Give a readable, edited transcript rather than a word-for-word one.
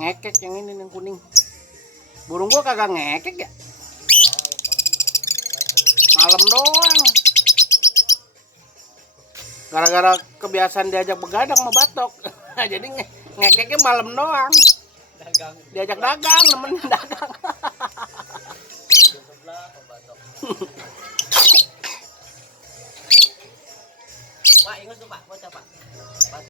Ngekek yang ini yang kuning. Burung gua kagak ngekek ya. Malam doang. Gara-gara kebiasaan diajak begadang sama batok. Jadi ngekeknya malam doang. Diajak dagang, nemenin dagang. Pak, ingat tuh Pak, mau coba.